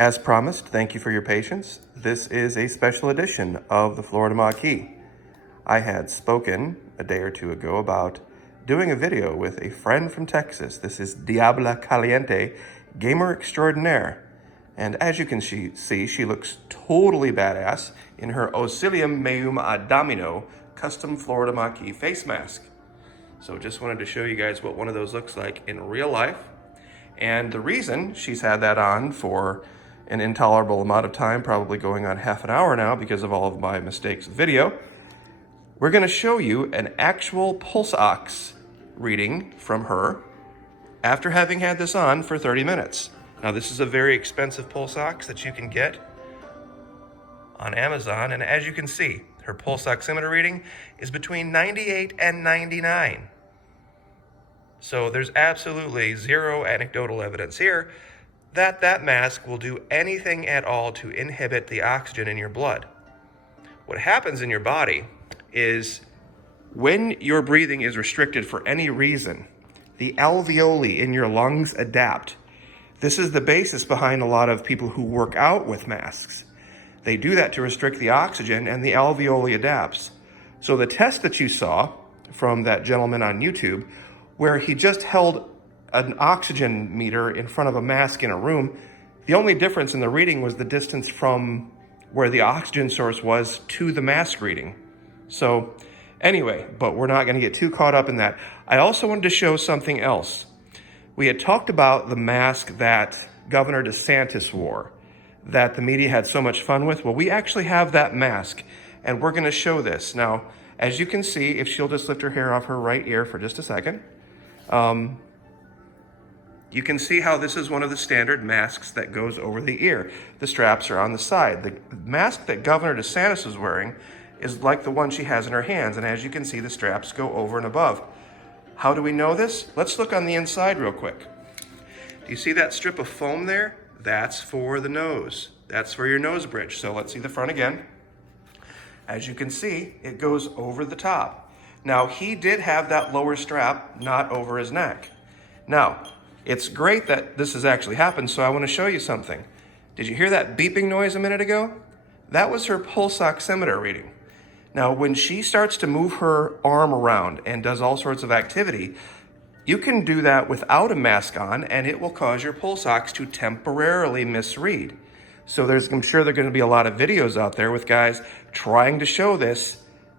As promised, thank you for your patience. This is a special edition of the Florida Maquis. I had spoken a day or two ago about doing a video with a friend from Texas. This is Diabla Caliente, gamer extraordinaire. And as you can see, she looks totally badass in her Osilium Meum Adamino custom Florida Maquis face mask. So just wanted to show you guys what one of those looks like in real life. And the reason she's had that on for an intolerable amount of time, probably going on half an hour now because of all of my mistakes with video, we're going to show you an actual pulse ox reading from her after having had this on for 30 minutes. Now, this is a very expensive pulse ox that you can get on Amazon, and as you can see, her pulse oximeter reading is between 98 and 99. So there's absolutely zero anecdotal evidence here that mask will do anything at all to inhibit the oxygen in your blood. What happens in your body is when your breathing is restricted for any reason, the alveoli in your lungs adapt. This is the basis behind a lot of people who work out with masks. They do that to restrict the oxygen, and the alveoli adapts. So the test that you saw from that gentleman on YouTube, where he just held an oxygen meter in front of a mask in a room, the only difference in the reading was the distance from where the oxygen source was to the mask reading. So anyway, but we're not going to get too caught up in that. I also wanted to show something else. We had talked about the mask that Governor DeSantis wore, that the media had so much fun with. Well, we actually have that mask, and we're going to show this. Now, as you can see, if she'll just lift her hair off her right ear for just a second, you can see how this is one of the standard masks that goes over the ear. The straps are on the side. The mask that Governor DeSantis is wearing is like the one she has in her hands, and as you can see, the straps go over and above. How do we know this? Let's look on the inside real quick. Do you see that strip of foam there? That's for the nose. That's for your nose bridge. So let's see the front again. As you can see, it goes over the top. Now, he did have that lower strap not over his neck. Now, it's great that this has actually happened, so I want to show you something. Did you hear that beeping noise a minute ago? That was her pulse oximeter reading. Now, when she starts to move her arm around and does all sorts of activity, you can do that without a mask on, and it will cause your pulse ox to temporarily misread. So I'm sure there are going to be a lot of videos out there with guys trying to show this,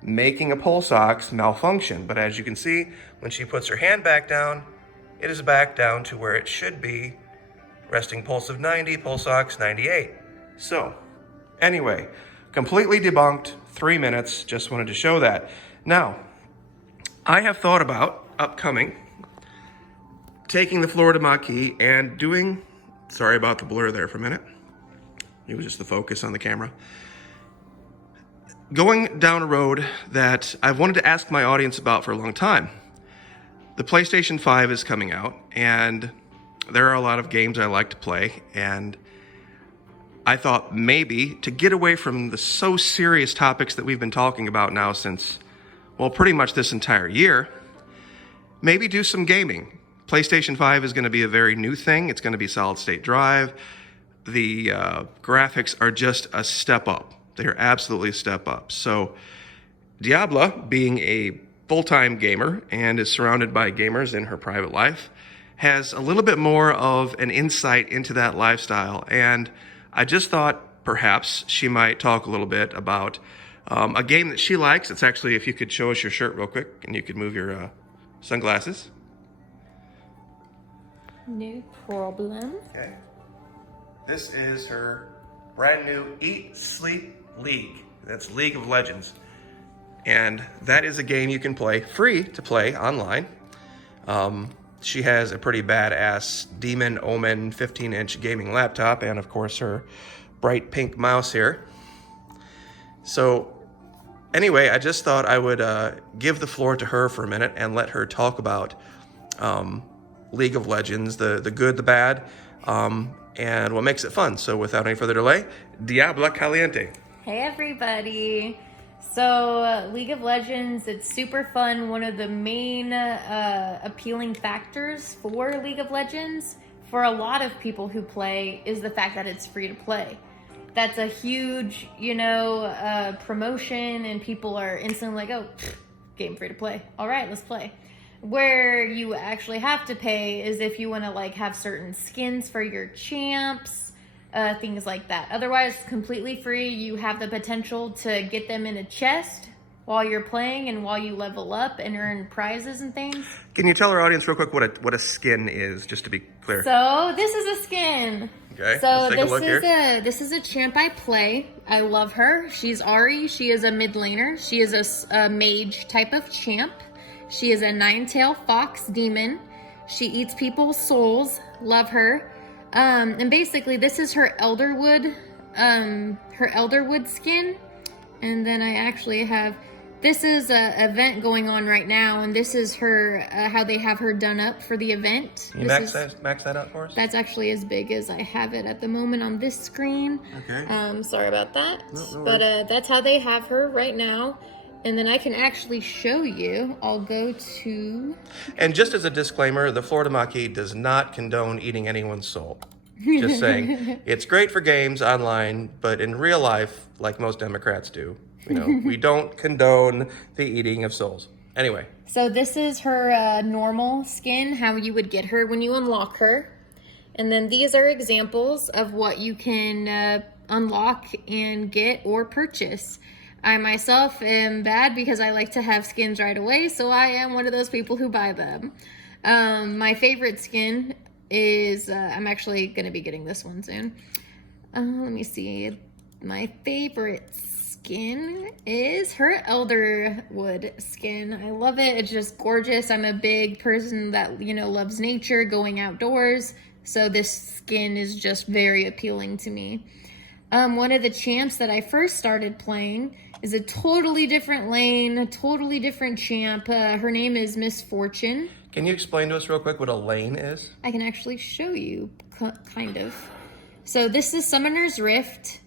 making a pulse ox malfunction. But as you can see, when she puts her hand back down, it is back down to where it should be, resting pulse of 90, pulse ox 98. So, anyway, completely debunked, 3 minutes, just wanted to show that. Now, I have thought about upcoming taking the Florida Maquis and doing, sorry about the blur there for a minute. It was just the focus on the camera. Going down a road that I've wanted to ask my audience about for a long time. The PlayStation 5 is coming out, and there are a lot of games I like to play, and I thought maybe to get away from the so serious topics that we've been talking about now since, well, pretty much this entire year, maybe do some gaming. PlayStation 5 is going to be a very new thing. It's going to be solid state drive. The graphics are just a step up. They're absolutely a step up. So Diabla, being a full-time gamer and is surrounded by gamers in her private life, has a little bit more of an insight into that lifestyle. And I just thought perhaps she might talk a little bit about a game that she likes. It's actually, if you could show us your shirt real quick and you could move your sunglasses. No problem. Okay. This is her brand new Eat Sleep League. That's League of Legends. And that is a game you can play, free to play online. She has a pretty badass Demon Omen 15-inch gaming laptop and, of course, her bright pink mouse here. So anyway, I just thought I would give the floor to her for a minute and let her talk about League of Legends, the good, the bad, and what makes it fun. So without any further delay, Diabla Caliente. Hey everybody. So League of Legends, it's super fun. One of the main appealing factors for League of Legends for a lot of people who play is the fact that it's free to play. That's a huge, promotion, and people are instantly like, oh, game free to play. All right, let's play. Where you actually have to pay is if you want to like have certain skins for your champs, things like that. Otherwise, completely free. You have the potential to get them in a chest while you're playing and while you level up and earn prizes and things. Can you tell our audience real quick what a skin is, just to be clear? So this is a skin. Okay, So let's take a look here. this is a champ I play. I love her. She's Ari. She is a mid laner. She is a mage type of champ. She is a 9-tail fox demon. She eats people's souls. Love her. And basically, this is her Elderwood skin. And then I actually have, this is an event going on right now, and this is her, how they have her done up for the event. Can you max that out for us? That's actually as big as I have it at the moment on this screen. Okay. Sorry about that. No But that's how they have her right now. And then I can actually show you. I'll go to... And just as a disclaimer, the Florida Maquis does not condone eating anyone's soul. Just saying. It's great for games online, but in real life, like most Democrats do, we don't condone the eating of souls. Anyway. So this is her normal skin, how you would get her when you unlock her. And then these are examples of what you can unlock and get or purchase. I myself am bad because I like to have skins right away, so I am one of those people who buy them. My favorite skin is, I'm actually going to be getting this one soon. Let me see. My favorite skin is her Elderwood skin. I love it. It's just gorgeous. I'm a big person that, loves nature, going outdoors. So this skin is just very appealing to me. One of the champs that I first started playing is a totally different lane, a totally different champ. Her name is Miss Fortune. Can you explain to us real quick what a lane is? I can actually show you, kind of. So this is Summoner's Rift.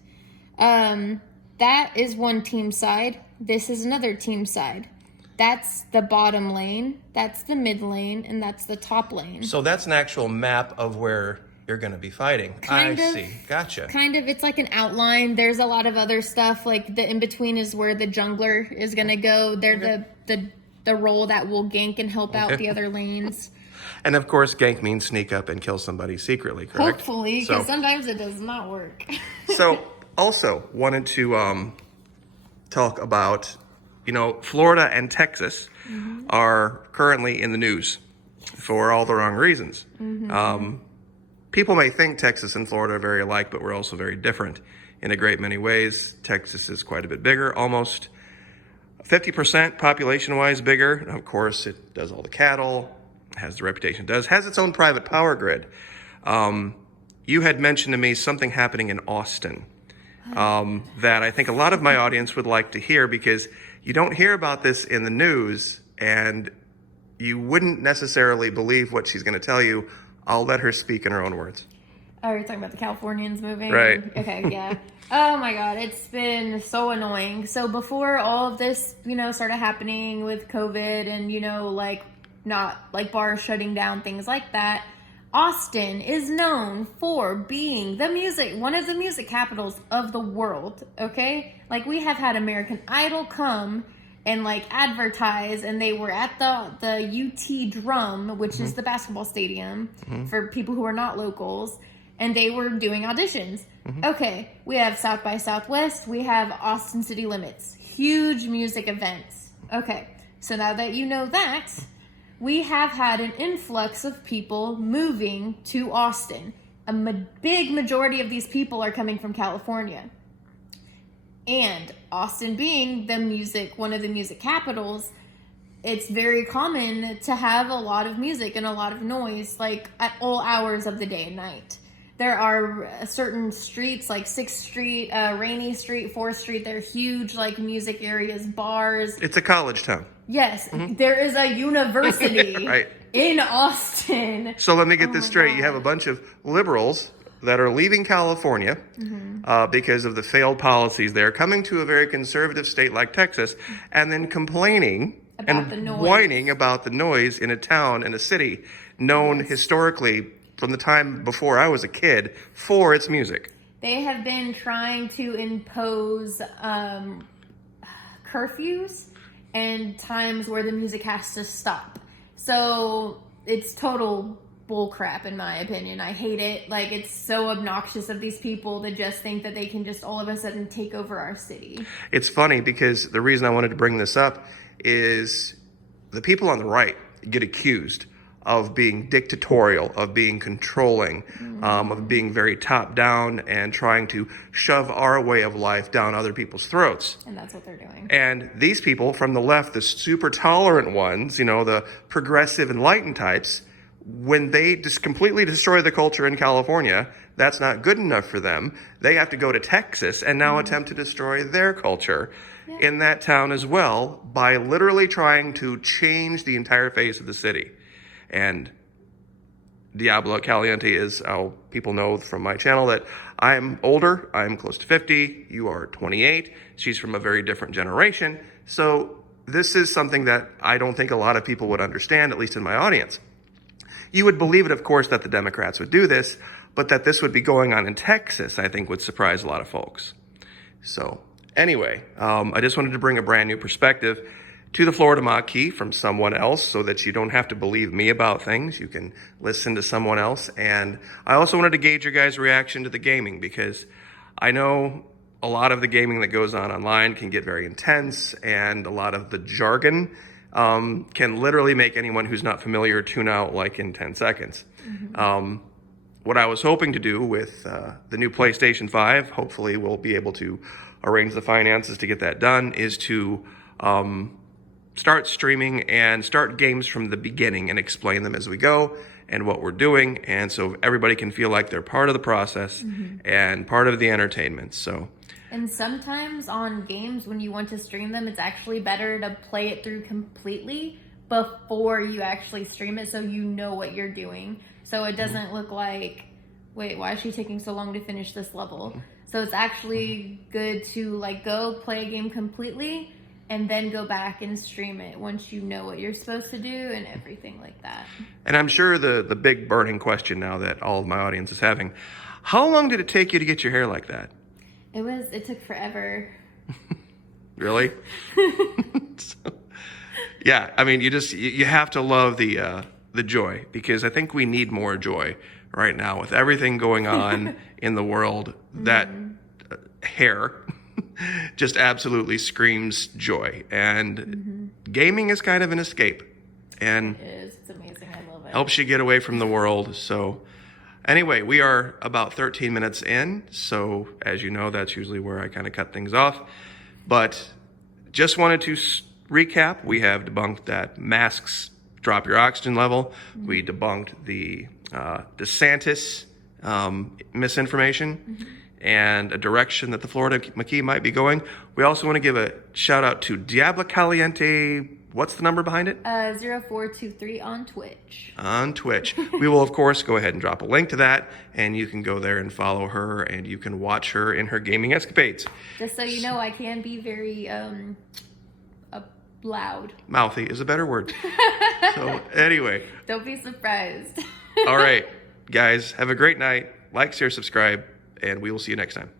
That is one team side. This is another team side. That's the bottom lane, that's the mid lane, and that's the top lane. So that's an actual map of where you're going to be fighting. I see. Gotcha. Kind of. It's like an outline. There's a lot of other stuff. Like the in-between is where the jungler is going to go. They're the role that will gank and help out the other lanes. And of course, gank means sneak up and kill somebody secretly, correct? Hopefully, because sometimes it does not work. So also wanted to talk about, Florida and Texas are currently in the news for all the wrong reasons. People may think Texas and Florida are very alike, but we're also very different in a great many ways. Texas is quite a bit bigger, almost 50% population-wise bigger. And of course, it does all the cattle, has the reputation it does, has its own private power grid. You had mentioned to me something happening in Austin that I think a lot of my audience would like to hear, because you don't hear about this in the news, and you wouldn't necessarily believe what she's going to tell you. I'll let her speak in her own words. Oh, you're talking about the Californians moving? Right. Okay, yeah. Oh my God, it's been so annoying. So before all of this, started happening with COVID and, not like bars shutting down, things like that, Austin is known for being one of the music capitals of the world, okay? Like, we have had American Idol come and advertise, and they were at the UT Drum, which is the basketball stadium for people who are not locals, and they were doing auditions. Okay, we have South by Southwest, we have Austin City Limits, huge music events. Okay, so now that you know that, we have had an influx of people moving to Austin. A big majority of these people are coming from California. And Austin being one of the music capitals, it's very common to have a lot of music and a lot of noise, at all hours of the day and night. There are certain streets, like 6th Street, Rainy Street, 4th Street. They're huge, music areas, bars. It's a college town. Yes, there is a university right. in Austin. So let me get this straight. You have a bunch of liberals that are leaving California because of the failed policies there, coming to a very conservative state like Texas, and then complaining and whining about the noise in a town, in a city known historically from the time before I was a kid for its music. They have been trying to impose curfews and times where the music has to stop. So it's total bullcrap in my opinion. I hate it. Like, it's so obnoxious of these people that just think that they can just all of a sudden take over our city. It's funny because the reason I wanted to bring this up is the people on the right get accused of being dictatorial, of being controlling, of being very top down and trying to shove our way of life down other people's throats. And that's what they're doing. And these people from the left, the super tolerant ones, you know, the progressive enlightened types, when they just completely destroy the culture in California, that's not good enough for them. They have to go to Texas and now attempt to destroy their culture in that town as well by literally trying to change the entire face of the city. And Diablo Caliente is how people know from my channel that I'm older. I'm close to 50. You are 28. She's from a very different generation. So this is something that I don't think a lot of people would understand, at least in my audience. You would believe it, of course, that the Democrats would do this, but that this would be going on in Texas, I think would surprise a lot of folks. So anyway, I just wanted to bring a brand new perspective to the Florida Maquis from someone else so that you don't have to believe me about things. You can listen to someone else. And I also wanted to gauge your guys' reaction to the gaming because I know a lot of the gaming that goes on online can get very intense, and a lot of the jargon can literally make anyone who's not familiar tune out like in 10 seconds. What I was hoping to do with the new PlayStation 5, hopefully we'll be able to arrange the finances to get that done, is to start streaming and start games from the beginning and explain them as we go and what we're doing, and so everybody can feel like they're part of the process and part of the entertainment. So. And sometimes on games, when you want to stream them, it's actually better to play it through completely before you actually stream it so you know what you're doing. So it doesn't look like, wait, why is she taking so long to finish this level? So it's actually good to like go play a game completely and then go back and stream it once you know what you're supposed to do and everything like that. And I'm sure the big burning question now that all of my audience is having, how long did it take you to get your hair like that? It took forever. Really? So, yeah, I mean, you have to love the joy, because I think we need more joy right now with everything going on in the world. That hair just absolutely screams joy, and gaming is kind of an escape, and It is. It's amazing. I love it. helps you get away from the world. So anyway, we are about 13 minutes in, so as you know, that's usually where I kind of cut things off. But just wanted to recap. We have debunked that masks drop your oxygen level. We debunked the DeSantis misinformation and a direction that the Florida Maquis might be going. We also want to give a shout out to Diablo Caliente. What's the number behind it? 0423 on Twitch. On Twitch. We will, of course, go ahead and drop a link to that, and you can go there and follow her, and you can watch her in her gaming escapades. Just so you know, I can be very loud. Mouthy is a better word. So anyway. Don't be surprised. All right, guys, have a great night. Like, share, subscribe, and we will see you next time.